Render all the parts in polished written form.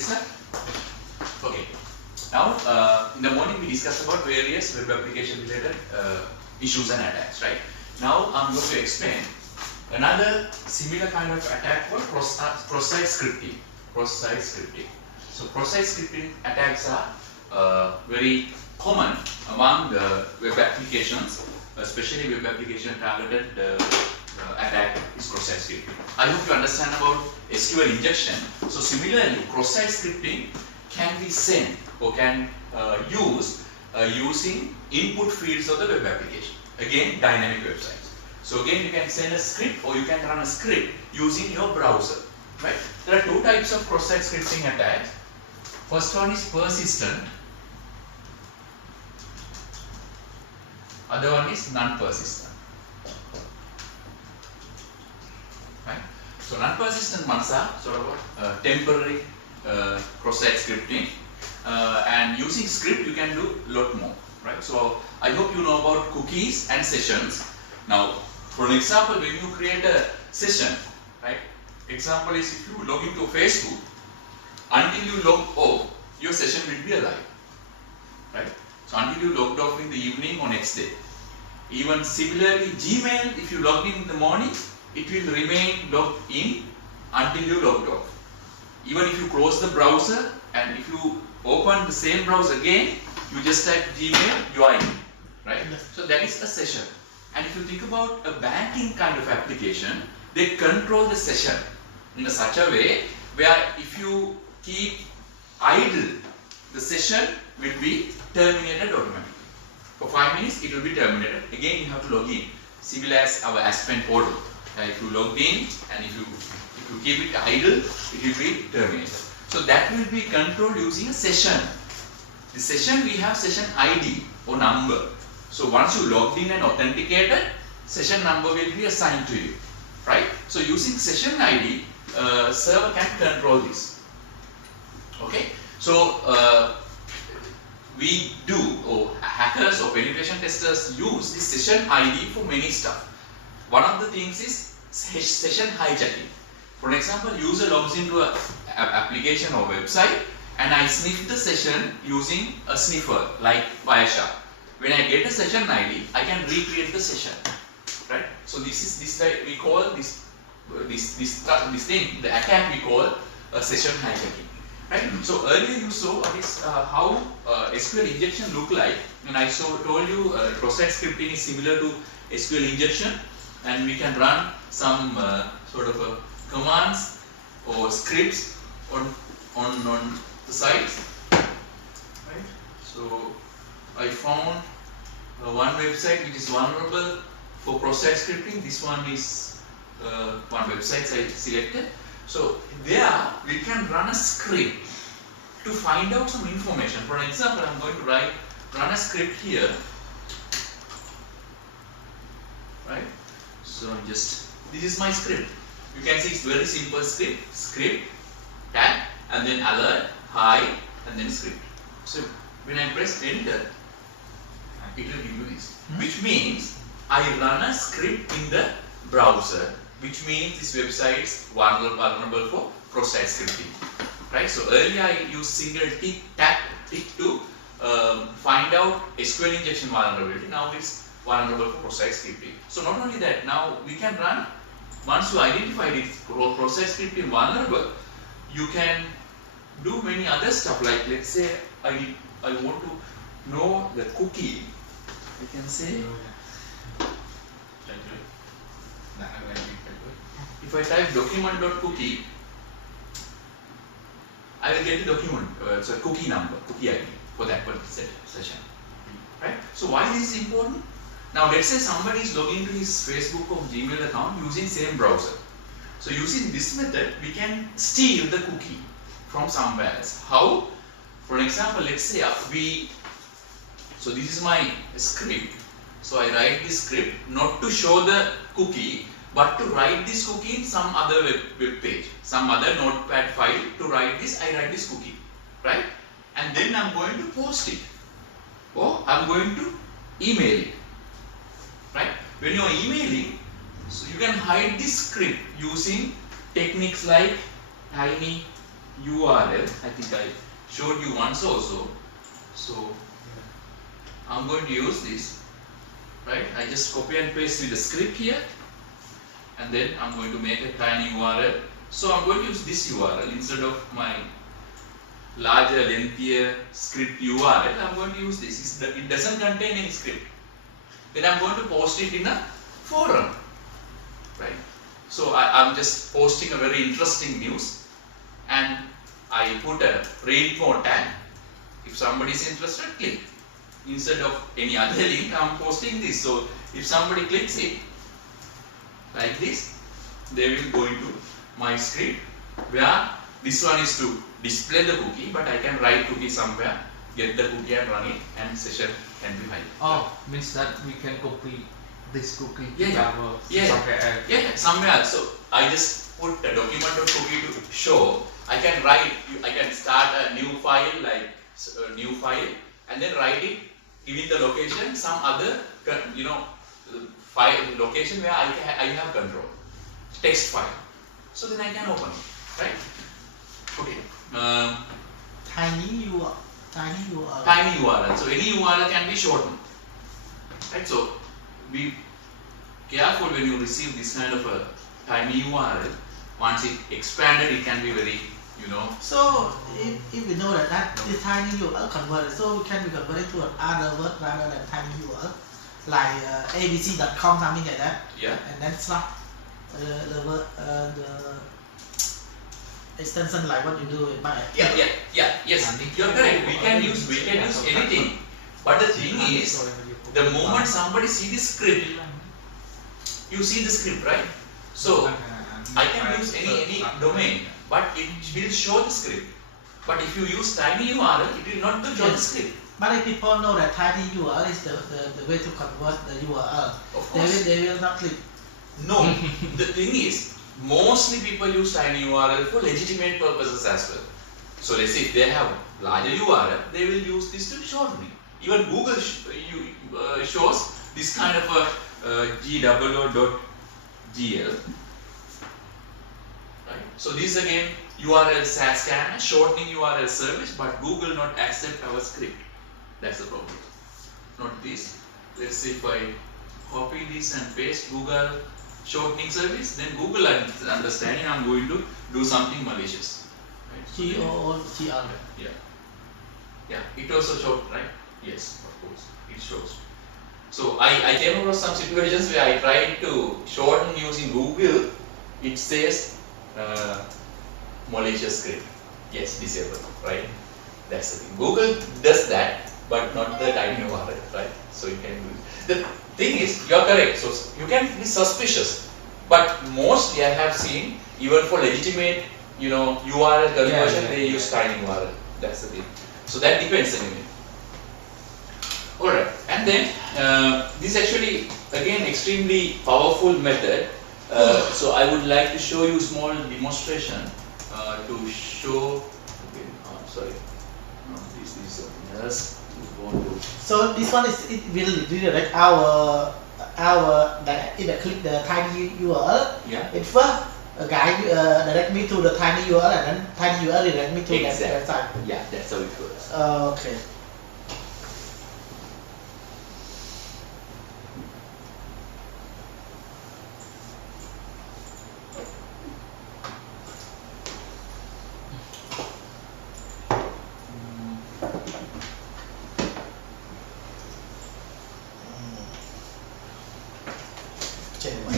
start? Okay. Now, in the morning we discussed about various web application related issues and attacks, right? Now, I'm going to explain another similar kind of attack called cross-site scripting. Cross-site scripting. So, cross-site scripting attacks are very common among the web applications, especially web application targeted attack is cross-site scripting. I hope you understand about SQL injection. So, similarly, cross-site scripting can be sent or can use using input fields of the web application. Again, dynamic websites. So again, you can send a script or you can run a script using your browser. Right? There are two types of cross-site scripting attacks. First one is persistent. Other one is non-persistent. Right? So non-persistent ones are sort of temporary cross-site scripting, and using script you can do a lot more, right? So I hope you know about cookies and sessions. Now, for an example, when you create a session, right? Example is if you log into Facebook, until you log off, your session will be alive, right? So until you logged off in the evening or next day. Even similarly, Gmail, if you log in the morning, it will remain logged in until you logged off. Even if you close the browser and if you open the same browser again, you just type Gmail, you are in, right? So that is a session. And if you think about a banking kind of application, they control the session in such a way where if you keep idle, the session will be terminated automatically. For 5 minutes, it will be terminated. Again, you have to log in. Similar as our Aspen portal. If you log in and if you keep it idle, it will be terminated. So that will be controlled using a session. The session, we have session ID or number. So once you logged in and authenticated, session number will be assigned to you, right? So using session ID, server can control this. Okay? So we do, or hackers or penetration testers use this session ID for many stuff. One of the things is session hijacking. For example, user logs into an application or website and I sniff the session using a sniffer like Wireshark. When I get a session ID, I can recreate the session, right? So this we call this thing, the attack we call a session hijacking, right? So earlier you saw how SQL injection look like, and I told you cross-site scripting is similar to SQL injection, and we can run some sort of commands or scripts on the sites, right? So I found one website which is vulnerable for cross-site scripting. This one is one website I selected. So there we can run a script to find out some information. For example, I'm going to run a script here, right? So this is my script. You can see it's very simple script, tag, and then alert, hi, and then script. So when I press enter, it will give you this. Which means I run a script in the browser, which means this website is vulnerable for cross-site scripting. Right? So earlier I used single tick to find out SQL injection vulnerability. Now it's vulnerable for cross-site scripting. So not only that, now we can run, once you identify it cross-site scripting vulnerable, you can do many other stuff, like let's say I want to know the cookie. I can say if I type document.cookie, I will get the document, so cookie number, cookie ID for that particular session. Right? So why this is important? Now let's say somebody is logging into his Facebook or Gmail account using same browser. So using this method, we can steal the cookie from somewhere else. How? For example, let's say so this is my script. So I write this script not to show the cookie, but to write this cookie in some other web page, some other notepad file. To write this, I write this cookie, right? And then I'm going to post it, or I'm going to email it, right? When you're emailing, so you can hide this script using techniques like tiny URL. I think I showed you once also. So I'm going to use this, right? I just copy and paste with the script here, and then I'm going to make a tiny URL. So I'm going to use this URL instead of my larger, lengthier script URL. I'm going to use this. It doesn't contain any script. Then I'm going to post it in a forum, right? So I'm just posting a very interesting news, and I put a read more tag. If somebody is interested, click. Instead of any other link, I'm posting this. So if somebody clicks it like this, they will go into my script where this one is to display the cookie, but I can write cookie somewhere, get the cookie and run it, and session can be hidden. Oh, means that we can copy this cookie somewhere else. So I just put a document of cookie to show. I can write, I can start a new file like a new file, and then write it, giving the location some other file location where I have control, text file. So then I can open it, right? Okay. Tiny URL. Tiny URL. So any URL can be shortened, right? So be careful when you receive this kind of a tiny URL. Once it expanded, it can be very, So if we know that this tiny URL converted, so we can be converted to another word rather than tiny URL, like abc.com, something like that. Yeah. And then slot the extension like what you do in my. Yes. You're correct. We can use anything. But the thing is, the moment somebody see the script, you see the script, right? So I can use any domain, but it will show the script. But if you use tiny URL, it will not show the script. But if people know that tiny URL is the way to convert the URL, of course. They will not click. No, the thing is, mostly people use tiny URL for legitimate purposes as well. So let's say if they have larger URL, they will use this to shorten it. Even Google shows this kind of a GWO.gl. Right? So this is again URL SAS scanner, shortening URL service, but Google not accept our script. That's the problem. Not this. Let's say if I copy this and paste Google shortening service, then Google understanding I'm going to do something malicious. Right? GOOGL. Yeah. It also showed, right? Yes, of course. It shows. So I came across some situations where I tried to shorten using Google. It says malicious script. Yes, disable, right? That's the thing. Google does that, but not the tiny URL, right? So you can do it. The thing is, you are correct. So you can be suspicious, but mostly I have seen, even for legitimate, URL conversion, they use tiny URL. That's the thing. So that depends anyway. Alright, and then this is actually again extremely powerful method. So I would like to show you a small demonstration to show. Okay, sorry, no, this is something else. So this one is it will redirect our if I click the tiny URL. Yeah. It first a guide direct me to the tiny URL, and then tiny URL direct me to Exactly. that website. Yeah, that's how it works. Okay.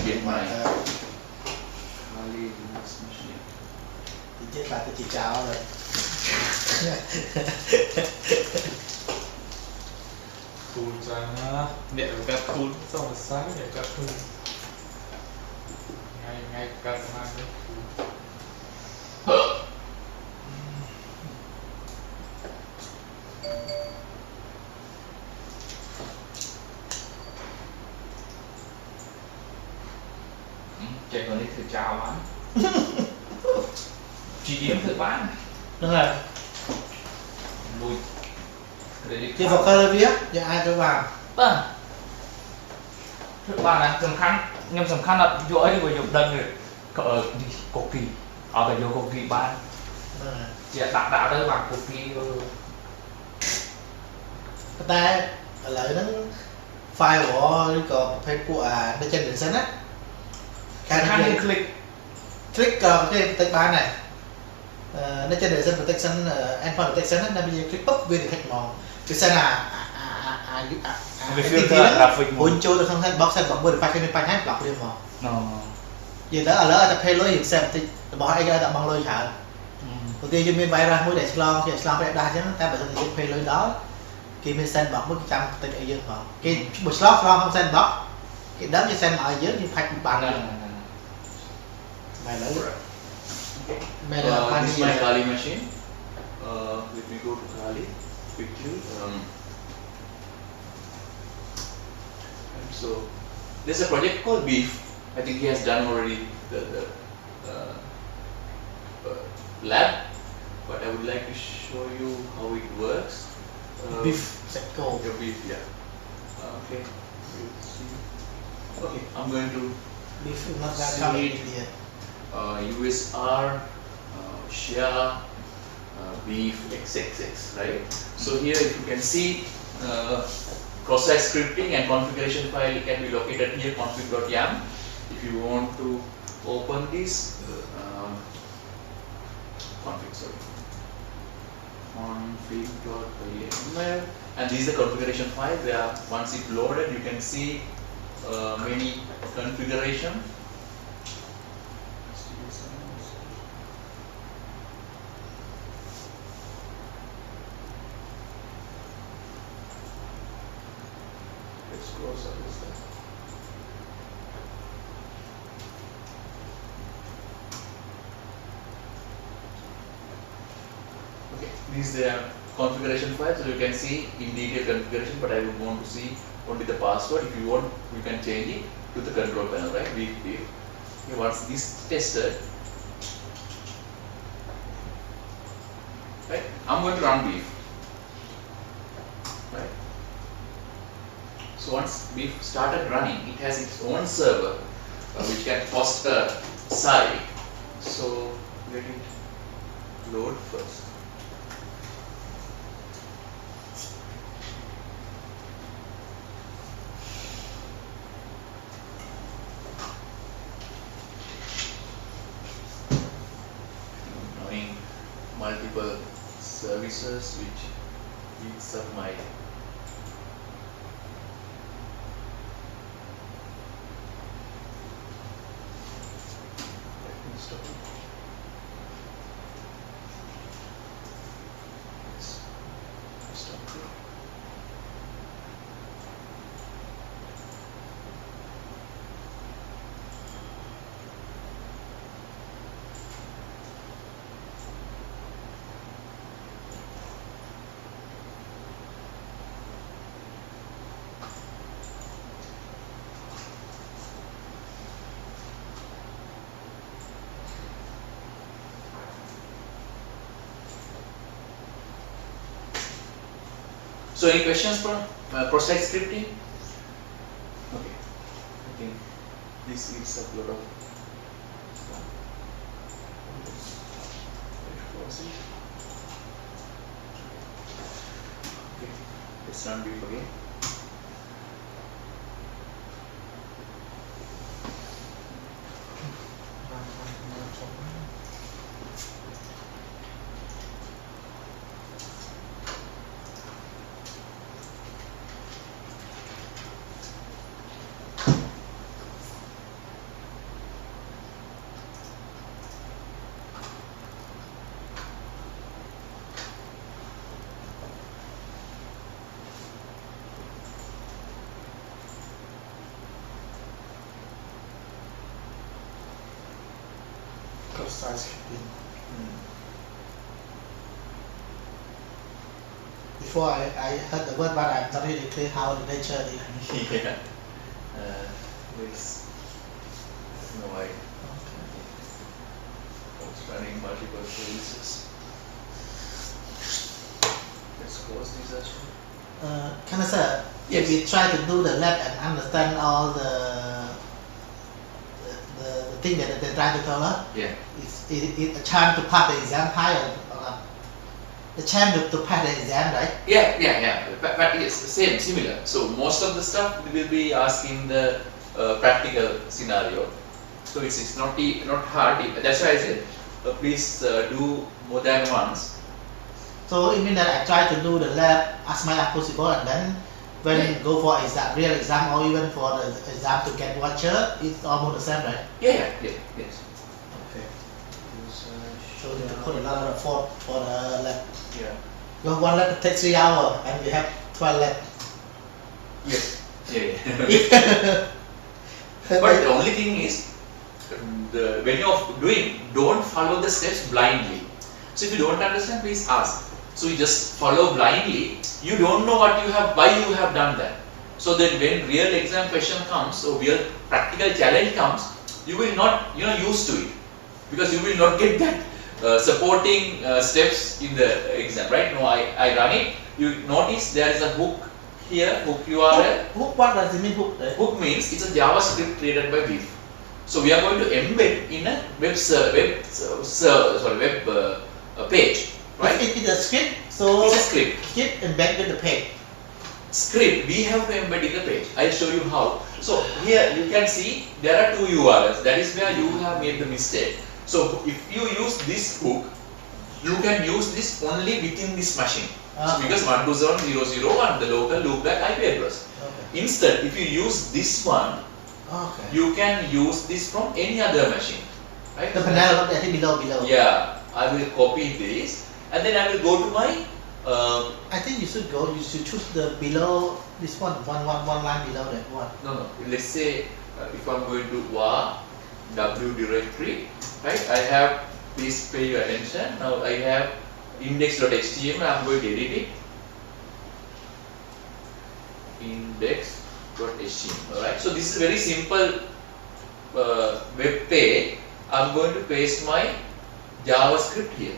Get my chết là tôi chỉ chào rồi. Cool sana. Mẹ cắt cool xong rồi sáng mẹ cắt cool. Ngay cắt mang đấy. Chạy còn đi thử chào bán. Chỉ điểm thử bán. Đúng rồi. Lùi. Thì vào cơ biết, giờ ai cho vào. Vâng. Thử bán là sầm khăn là chỗ ấy vừa dùng đơn rồi. Cỡ đi cổ kỳ. Ở cái vô cổ kỳ bán. Dạ đặt tới bằng copy តែឥឡូវហ្នឹង firewall ឬក៏ប្រភេទពួកDemonstration ណា ខាងនេះ click ក៏គេបន្តិចបានដែរDemonstration protection endpoint protection ណាដល់យើង click ปุ๊បវា detect ហ្មងគឺសិនវា filter traffic មុនចូលទៅក្នុង sandbox មើល device គេមានបញ្ហា block វាហ្មង ណូ និយាយទៅឥឡូវអាចតែ pay លុយរៀង set បន្តិចរបស់ឯងតែបងលុយច្រើនឧទាហរណ៍យើងមាន virus មួយដែលឆ្លងគេឆ្លងប្រេះដាស់អញ្ចឹងតែបើសិនជាយើង pay លុយដល់គេមាន sandbox មួយគេចាំបន្តិចឲ្យយើងផងគេបើឆ្លងក្នុង sandbox គេដឹងគេ send មកឲ្យយើងផាច់បានហើយមែនឡើយមែនឡើយ This is my Kali machine. Let me go to Kali quickly. And so there's a project called BEEF. I think he has done already the lab, but I would like to show you how it works. beef set go Your BEEF, yeah. Okay. We'll see. Okay, I'm going to beef is not that coming here USR share BEEF-XSS, right? So here if you can see cross-site scripting and configuration file can be located here config.yam. If you want to open this config.yml, and this is the configuration file where once it loaded you can see many configuration. Let's close up this thing. Okay, this is the configuration file, so you can see in detail configuration, but I would want to see only the password. If you want, you can change it to the control panel, right? BEEF. Okay, once this tested, right? I'm going to run BEEF, right? So once BEEF started running, it has its own server which can host a site. So let it load first. Knowing multiple services which eats up my stop it. Stop it. So any questions from cross-site scripting? Okay, I think this eats up a lot of stuff. Let's close it. Okay, let's run BEEF again. cross-site scripting before I heard the word, but I'm not really clear how the nature is. Yeah. There's no idea. It's running multiple services. Let's close this as well. Kind of sir, Yes. if we try to do the lab and understand all the thing that they try to tell us. Yeah. It's a chance to pass the exam higher. The chance to pass the exam, right? Yeah. But yes, similar. So most of the stuff will be asking the practical scenario. So it's not hard. That's why I said please do more than once. So it means that I try to do the lab as much as possible, and then when Yeah. go for exam, real exam, or even for the exam to get voucher, it's almost the same, right? Yeah. Yes. Okay. So you have to put a lot of effort for the lab. Yeah. Because one lab takes 3 hours, and we have 12 lab. Yes. Yeah. But the only thing is, when you're doing, don't follow the steps blindly. So if you don't understand, please ask. So you just follow blindly. You don't know why you have done that. So that when real exam question comes, or real practical challenge comes, you will not, used to it, because you will not get that supporting steps in the exam, right? No, I run it. You notice there is a hook here, hook URL. Hook, what does it mean, hook? Hook means it's a JavaScript created by BEEF. So we are going to embed in a page, right? It's a script, so It's a script. Script embedded in the page. Script we have to embed in the page. I'll show you how. So here you can see there are 2 URLs. That is where you have made the mistake. So if you use this hook, you can use this only within this machine. So because 127.0.0.1 the local loopback IP address. Okay. Instead, if you use this one, Okay. you can use this from any other machine, right? The panel I think below. Yeah, I will copy this and then I will go to my. I think you should choose the below this one line below that one. No. Let's say if I'm going to var w directory, right? I have, please pay your attention. Now I have index.html. I'm going to edit it. Index.html. Alright. So this is very simple web page. I'm going to paste my JavaScript here.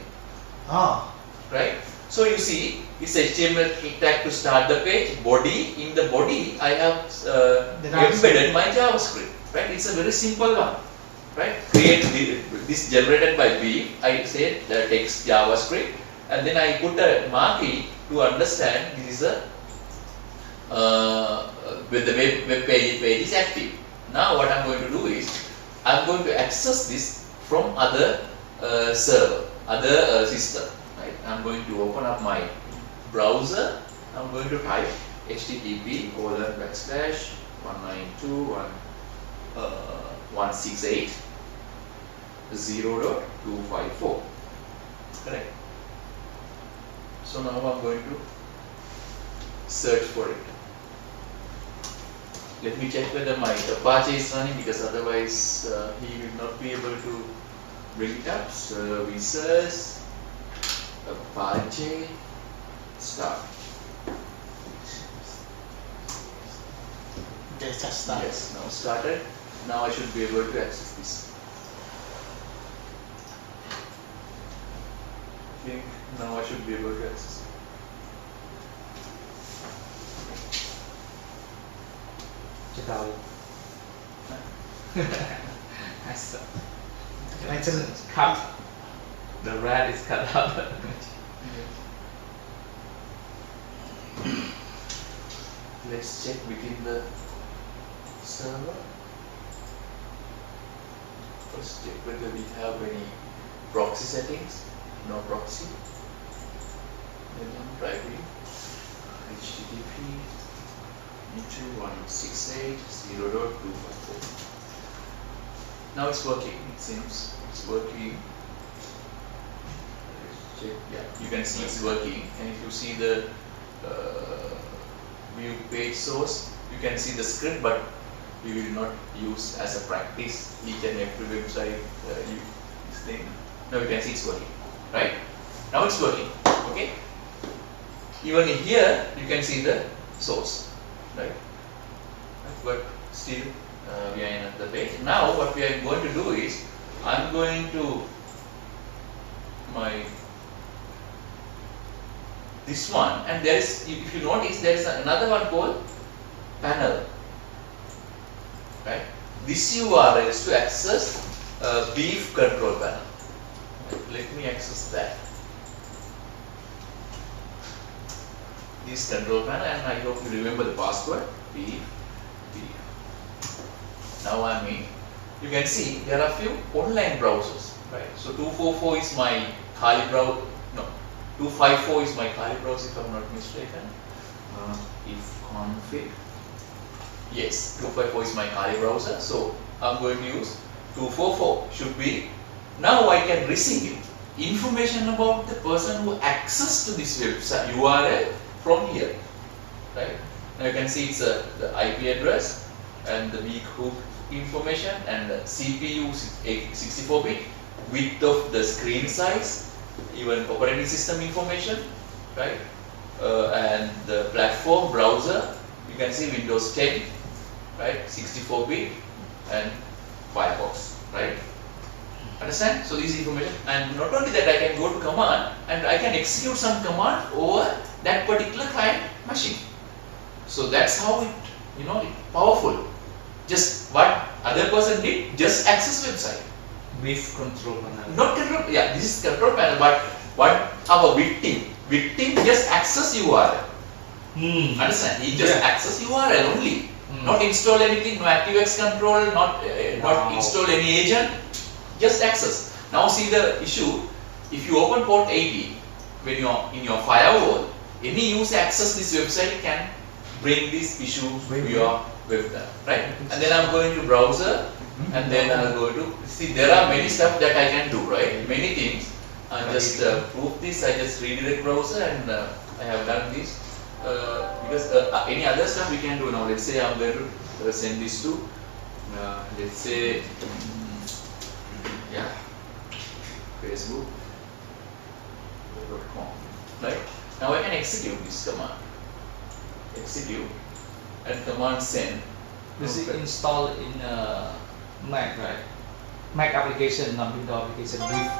Oh. Right? So you see, it's HTML tag to start the page. Body, in the body, I have embedded my JavaScript. Right? It's a very simple one. Right? Create this generated by BEEF. I said the text JavaScript, and then I put a marquee to understand this is a with the web page is active. Now what I'm going to do is I'm going to access this from other server, other system. Right? I'm going to open up my browser. I'm going to type http://192.168.0.254. Correct. So now I'm going to search for it. Let me check whether my Apache is running, because otherwise he will not be able to bring it up. So we search Apache start. Just start. Yes, now started. Now I should be able to access this. I think now I should be able to access it. Cut. The rat is cut out. Let's check within the server. First check whether we have any proxy settings. No proxy. Then I'm typing http into 168.0.254. Now it's working. It seems it's working. Let's check. Yeah, you can see it's working. And if you see the view page source, you can see the script, but we will not use as a practice each and every website this thing. Now you can see it's working, right? Now it's working, okay? Even here you can see the source, right? But still we are in the page. Now what we are going to do is, I'm going to this one, and there is, if you notice, there is another one called panel, right? This URL is to access BEEF control panel. Let me access that. This control panel, and I hope you remember the password. BEEF. Now I'm in. You can see there are few online browsers, right? So 244 is my Kali browser. No, 254 is my Kali browser, if I'm not mistaken. If config. Yes, 254 is my Kali browser. So I'm going to use 244. Should be. Now I can receive information about the person who access to this website URL from here, right? Now you can see it's the IP address and the weak hook information and the CPU 64-bit, width of the screen size, even operating system information, right? And the platform browser, you can see Windows 10, right? 64-bit and Firefox, right? Understand? So this information, and not only that, I can go to command and I can execute some command over that particular client machine. So that's how it, it's powerful. Just what other person did, just access website. BEEF control panel. Not control, yeah, this is control panel, but what our victim just access URL. Understand? He just access URL only. Not install anything, no ActiveX control, not install any agent, just access. Now see the issue, if you open port 80, when you're in your firewall, any user access this website can bring this issue to your website, right? And then I'm going to browser, and then I'll go to, see there are many stuff that I can do, right? Many things. I just prove this, I just redirect browser and I have done this. Because any other stuff we can do now. Let's say I'm going to send this to, let's say, Facebook.com, right? Now I can execute this command. Execute and command send. This is installed in Mac, right? Mac application, not Windows application. BEEF.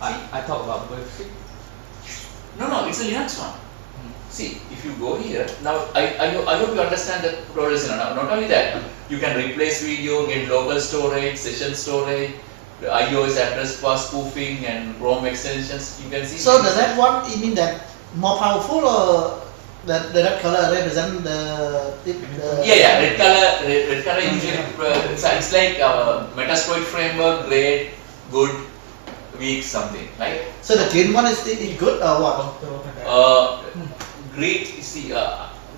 I talk about BEEF. No, it's a Linux one. See, if you go here, now I hope you understand the progress. Now, not only that, you can replace video, get local storage, session storage, the iOS address bar spoofing, and Chrome extensions. You can see. So does that one mean that more powerful, or the red color represent the yeah, red color usually it's like Metasploit framework, great, good, weak, something, right? So the green one is good or what? Great. See,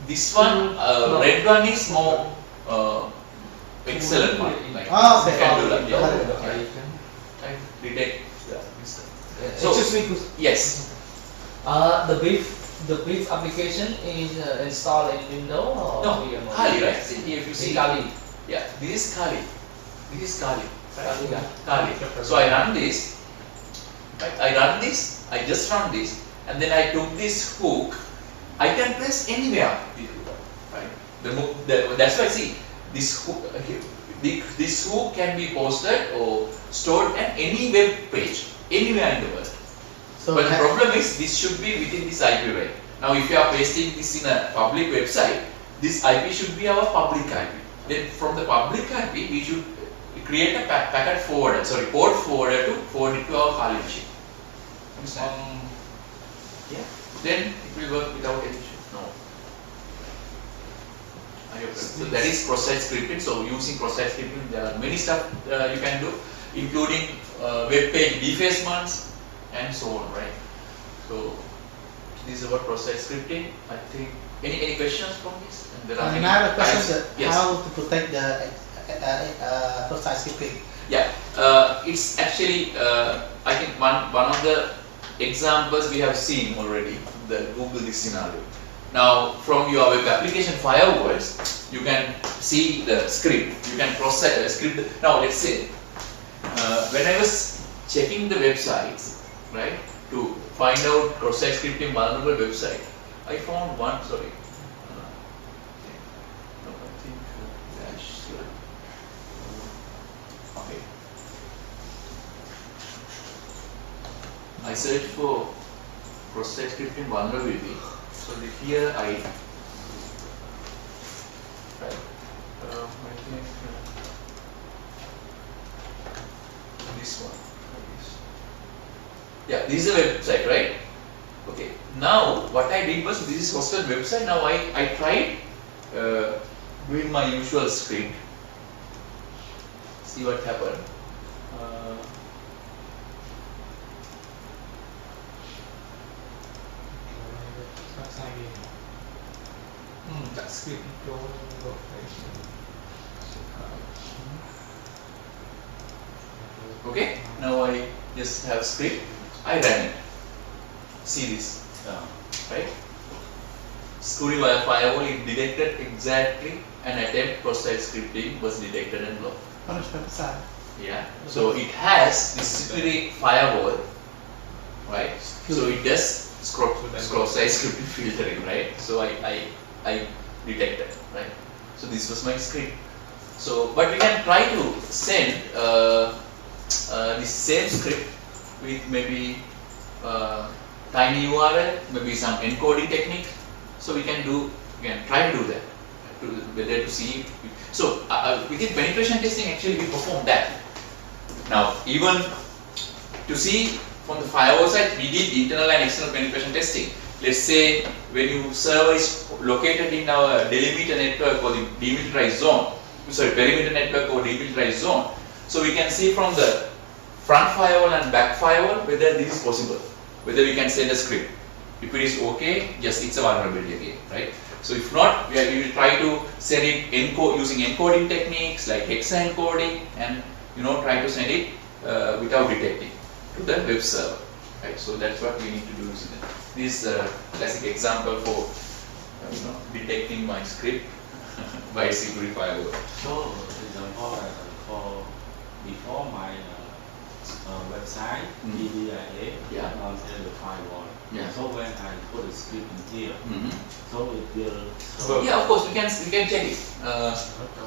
this one, red one is more excellent one. Like, okay. can do that. Okay. Detect. So, yes. The BEEF application is installed in Windows or No, Kali, right? See, if you see Kali. Yeah, this is Kali. This is Kali. Right? Kali. Kali. So I run this. Right? I run this. I just run this, and then I took this hook. I can press anywhere, right? That's why, see, this hook, this hook can be posted or stored at any web page, anywhere in the world. So but the problem is, this should be within this IP range. Now, if you are pasting this in a public website, this IP should be our public IP. Then from the public IP, we should create a packet forwarder, port forwarder to forward it to our Kali machine. Understand? Yeah. Then it will work without any issue. No. So that is cross-site scripting. So using cross-site scripting, there are many stuff you can do, including web page defacements and so on, right? So this is about cross-site scripting. I think any questions from this? And there are I have a question. Yes. How to protect the cross-site scripting? Yeah, it's actually I think one of the examples we have seen already, the Google this scenario. Now from your web application firewalls, you can see the script. You can cross-site script. Now let's say when I was checking the websites, right, to find out cross-site scripting vulnerable website, I found one. Sorry. No, I think dash. Okay. I searched for cross-site scripting vulnerability. So here I think Yeah, this is a website, right? Okay. Now what I did was, this is hosted website. Now I tried doing my usual script. See what happened. That script vô location. Okay. Now I just have script. I ran it. See this, right? Screwing via firewall, it detected exactly an attempt cross-site scripting was detected and blocked. Punishment side. Yeah. So it has this security firewall, right? So it does cross-site scripting filtering, right? So I detected, right? So this was my script. So, but we can try to send the same script with maybe tiny URL, maybe some encoding technique. So we can try to do that, whether to see. So within penetration testing, actually we perform that. Now, even to see from the firewall side, we did internal and external penetration testing. Let's say when your server is located in our delimiter network or the demilitarized zone, perimeter network or demilitarized zone. So we can see from the front firewall and back firewall whether this is possible, whether we can send a script. If it is okay, yes, it's a vulnerability again, right? So if not, we will try to send it using encoding techniques like hexa encoding, and try to send it without detecting to the web server, right? So that's what we need to do. This is a classic example for detecting my script by security firewall. So, for example, before my website, DDIA, Yeah. onto the firewall. Yeah. So when I put the script in here, so it will. Yeah, of course, we can check it.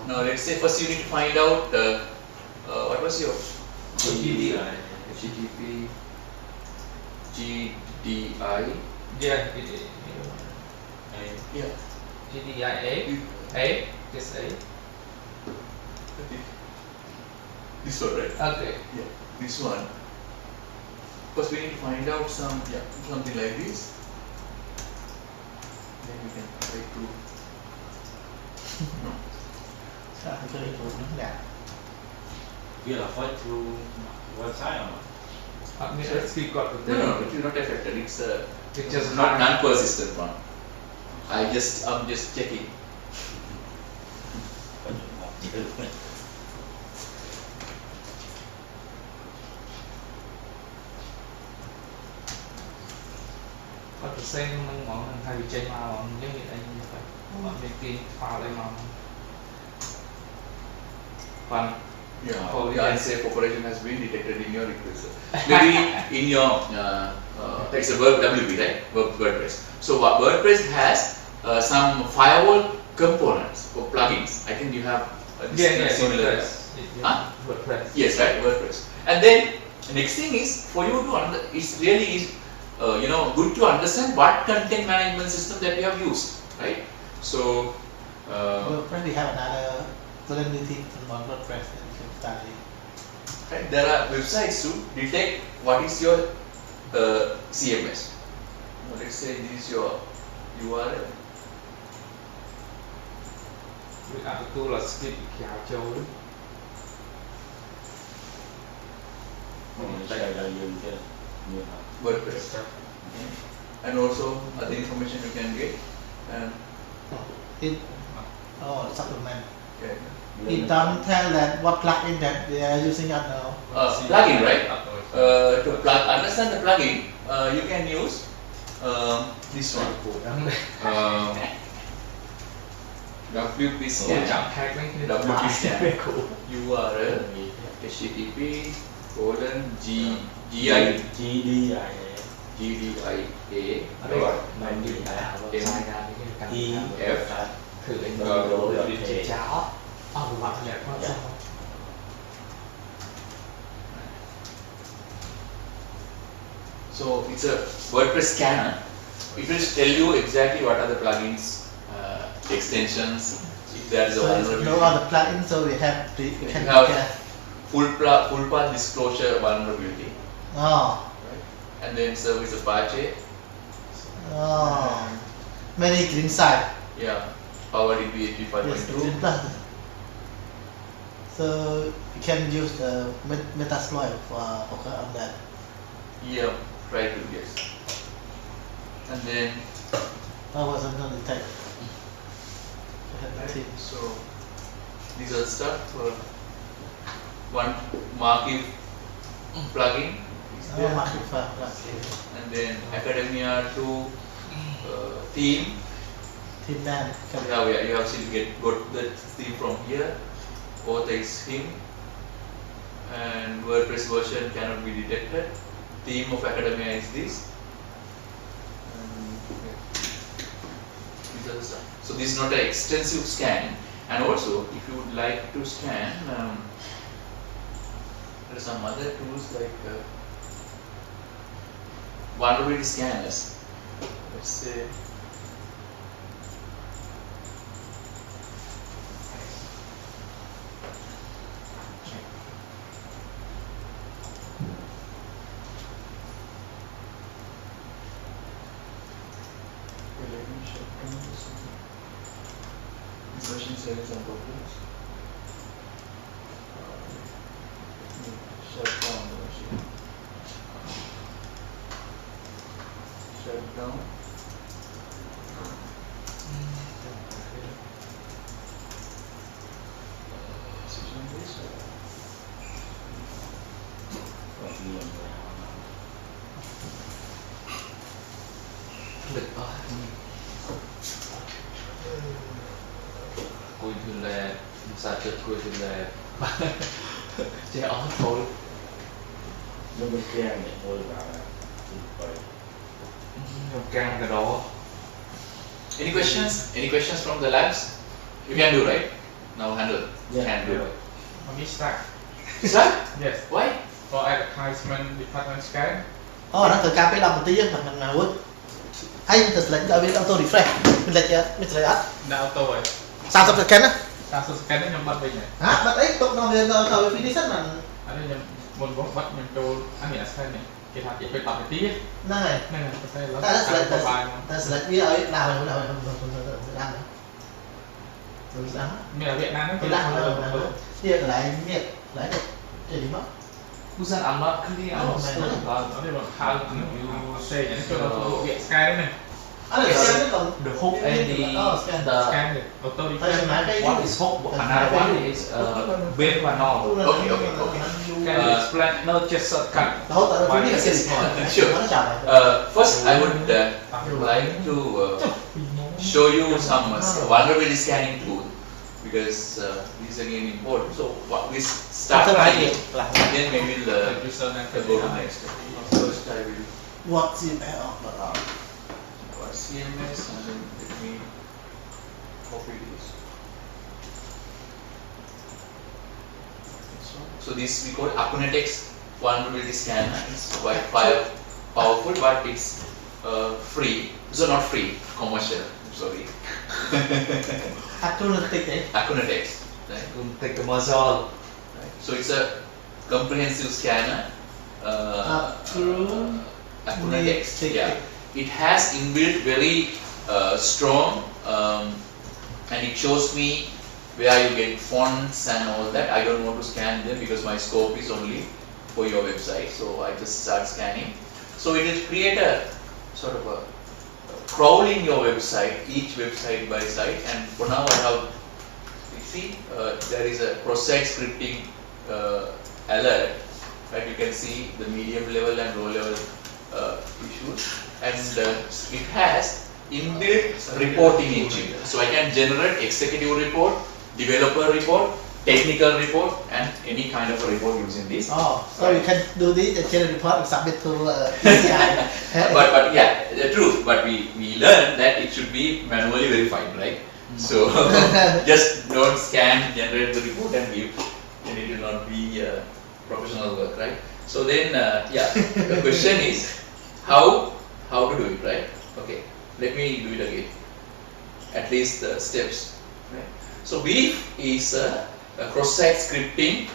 Now let's say first you need to find out what was your DDIA. HTTP GDI. Yeah, Yeah. GDIA. A. Just A. This one, right? Okay. Yeah, this one. First we need to find out something like this. Then we can try to We are affected to website or not? Script got no, it is not affected. It's just not non-persistent one. I'm just checking. Có thể xem mọi người thay vì trên mà giống như anh như vậy, mọi người kia pha lại mà fun. Yeah, the unsafe operation has been detected in your request. Maybe in your it's a WP, right? WordPress. So WordPress has some firewall components or plugins. I think you have similar. WordPress. Yes, right, WordPress. And then next thing is for you to it's really good to understand what content management system that you have used, right? So WordPress, we have another vulnerability on WordPress that you can study. right, there are websites to detect what is your CMS. Let's say this is your URL. We have to do a script kéo châu. WordPress. Okay. And also other information you can get. And Supplement. okay. It doesn't tell that what plugin that they are using on Plugin, right? To understand the plugin, you can use this one. WP scan, WP scan, URL, HTTP, GDIA, Thử anh đồ đi cháo. Bạn nhạc quá sao? So it's a WordPress scanner. It will tell you exactly what are the plugins, extensions, if there is a so vulnerability. no other plugin, so we have to You can have full path disclosure vulnerability. Oh. Right? and then service Apache. Oh, many green side. Yeah, powered in PHP Yes, 5.2. green plus. So you can use the Metasploit for on that. Yeah, try to, yes. And then, That was another type. right, so these are the stuff. One Markiv plugin is there. Market for And then Academia 2 theme. Team man. Yeah, you have to got the theme from here. Author is him. And WordPress version cannot be detected. Theme of Academia is this. These are the stuff. So this is not an extensive scan. And also, if you would like to scan, there are some other tools like vulnerability scanners. Let's say. Machine settings and problems. Shut down the machine. Shut down. Decision based. Cùi thường là xa trượt cùi thường là che áo thôi. Nó bên kia này thôi là vậy. Trong cam cái đó. Any questions? Any questions from the labs? You can do, right? Now handle. Yeah. Can do. On each stack. Start? Yes. Why? For advertisement department scan. Nó từ KP đọc một tí chứ mình nào quên. Hay từ lệnh ở bên auto refresh. Mình lệnh up. Đã auto rồi. Sao tập scan á? Sao số scan nó nhầm bật mình này. Hả? Bắt ấy tụi nó về tàu finish mà. Anh ấy nhầm một vòng bật nhầm cho anh ấy scan này. Kỹ thuật chỉ phải tập một tí. Này. Này là cái nó. Ta đã select như ở nào mình làm Mình ở Việt Nam ấy. Việt Nam là lại miệt lại được để đi mất. Busan I'm not clear. I'm not sure. Nó đây là how you say nhé cho nó thuộc viện scan đấy này. The hook and the Scan được auto refresh. one is hook, another one is base panel. Okay. Can you explain? No, just shortcut. Why is this one? Sure. First, I would like to show you some vulnerability scanning tool because this is again important. So what we start with, then maybe we'll go to next. First, I will What's in there? CMS and then let me copy this. So this we call Akunetex vulnerability scanner. It's quite powerful, but it's free. So not free, commercial. Sorry. Akunetex. Right? Take the muzzle. Right. So it's a comprehensive scanner. Akunetex. Yeah. It has inbuilt very strong and it shows me where you get fonts and all that. I don't want to scan them because my scope is only for your website, so I just start scanning. So it will create a sort of a crawling your website, each website by site, and for now I have, you see, there is a cross-site scripting alert, right? You can see the medium level and low level issues, and it has inbuilt reporting engine. So I can generate executive report, developer report, technical report, and any kind of a report using this. Oh, so you can do this general report and submit to ECSA. but yeah, true. But we learned that it should be manually verified, right? So just don't scan, generate the report, and give. And it will not be professional work, right? So then, yeah, the question is how to do it, right? Okay, let me do it again. At least the steps, right? So BEEF is a cross-site scripting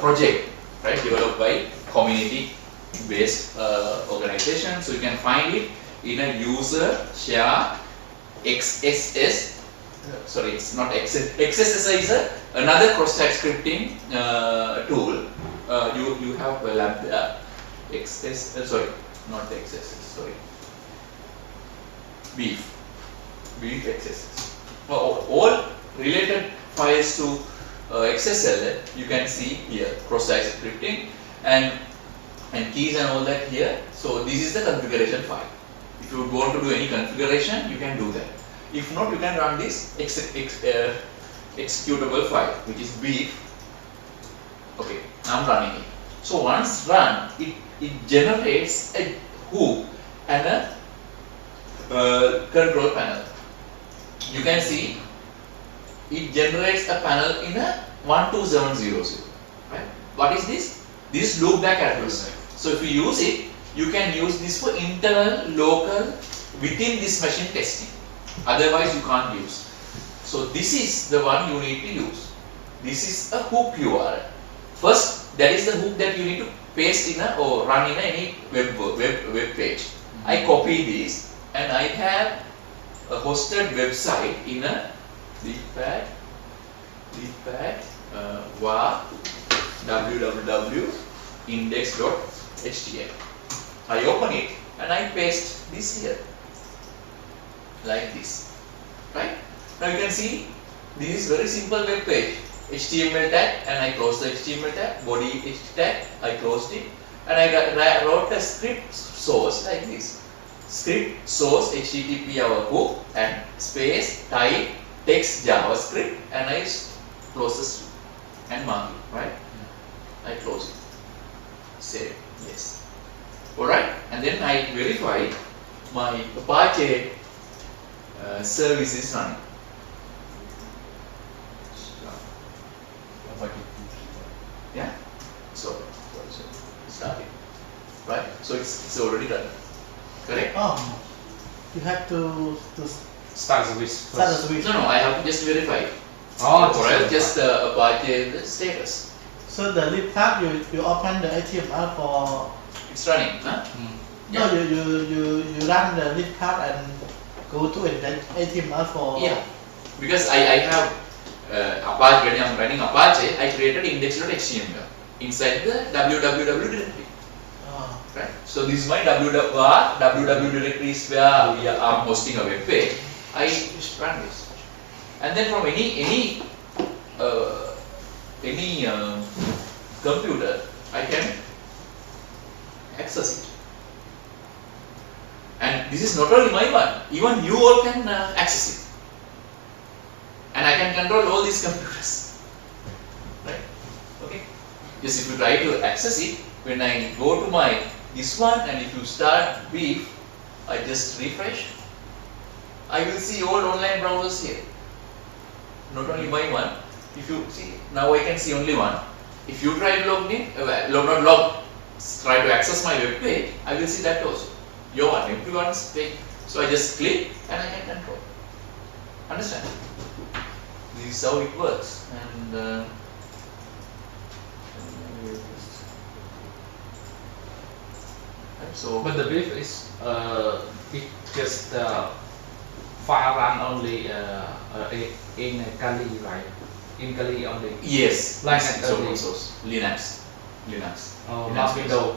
project, right? Developed by community based organization. So you can find it in a user share XSS. Sorry, it's not XSS. XSS is another cross-site scripting tool. You have a lab there. Sorry, not the XSS. Sorry, BEEF-XSS. All related files to XSL you can see here, cross-site scripting and keys and all that here. So this is the configuration file. If you want to do any configuration, you can do that. If not, you can run this executable file, which is BEEF. Okay, I'm running it. So once run, it generates a hook and a control panel. You can see it generates a panel in a 12700. Right? What is this? This loopback address. So if you use it, you can use this for internal, local, within this machine testing. Otherwise, you can't use. So this is the one you need to use. This is a hook URL. First, that is the hook that you need to paste in a or run in any web page. I copy this and I have a hosted website in a leafpad var www.index.html. I open it and I paste this here like this, right? Now you can see this is very simple web page. HTML tag and I close the HTML tag, body tag, I closed it and I wrote a script source like this. Script source HTTP our hook and space type text JavaScript and I close this and mark it, right? I close it. Save, yes. Alright, and then I verify my Apache service is running. Yeah, so start it, right? So it's already done, correct? Oh, you have to Start the switch. start the switch. No, I have to just verify it. Oh, Or else just Apache the status. So the lib tab you open the HTML for It's running, huh? no you run the lib tab and go to it then HTML for Yeah, because I have Apache, when I'm running Apache, I created index.html inside the www directory. Oh. Right. So this is my www directories where we are hosting a web page. I just run this, and then from any computer I can access it. And this is not only my one; even you all can access it. And I can control all these computers. Right? Okay. Just if you try to access it, when I go to my this one and if you start BEEF, I just refresh, I will see all online browsers here. Not only my one. If you see, now I can see only one. If you try to log in, try to access my web page, I will see that also. Your one, everyone's page. So I just click and I can control. Understand? This is how it works. And so, But the BEEF is it just file run only in Kali, right? In Kali only. yes, Linux it's open only. source. Linux. Oh, Linux not based. Windows.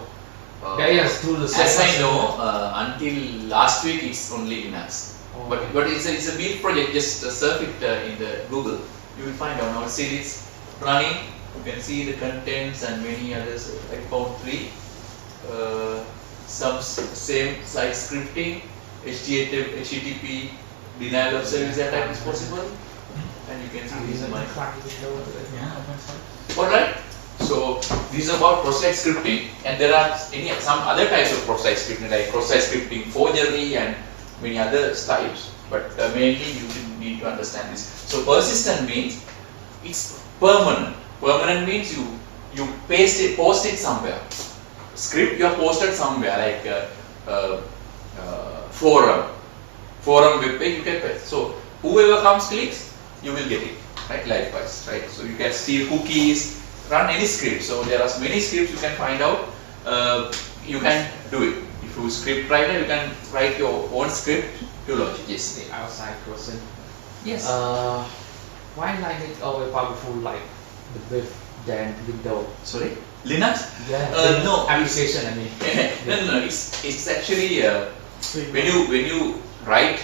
Uh, Yes, through the As I servers. know, until last week it's only Linux. Oh. But it's a BEEF project. Just surf it in the Google. You will find out. Now see it's running. You can see the contents and many others. I found 3. Some same site scripting, HTTP denial of service attack is possible, and you can see this is my. Alright, so this is about cross-site scripting, and there are some other types of cross-site scripting like cross-site scripting, forgery, and many other types. But mainly you need to understand this. So persistent means it's permanent. Permanent means you post it somewhere. Script you have posted somewhere like forum web page you can paste. So whoever comes clicks, you will get it, right? Likewise, right? So you can steal cookies, run any script. So there are many scripts you can find out you can do it. If you script writer, you can write your own script to launch it. Yes. The outside question. Yes. Why Linux always powerful like the web than Windows? Sorry. Linux? Yeah. No. Application, I mean. No. It's actually when you write,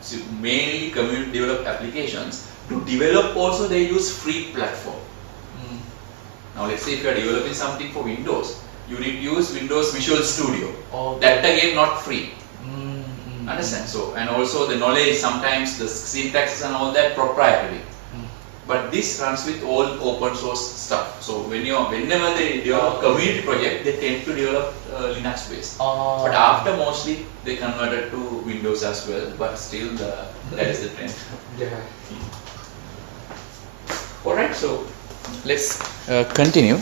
so mainly community developed applications. To develop also they use free platform. Now let's say if you are developing something for Windows, you need to use Windows Visual Studio. Oh. That again not free. Understand? So, and also the knowledge, sometimes the syntaxes and all that proprietary. But this runs with all open source stuff. So whenever they develop community project, they tend to develop Linux based. But after mostly they converted to Windows as well. But still that is the trend. Yeah. Alright, so let's continue.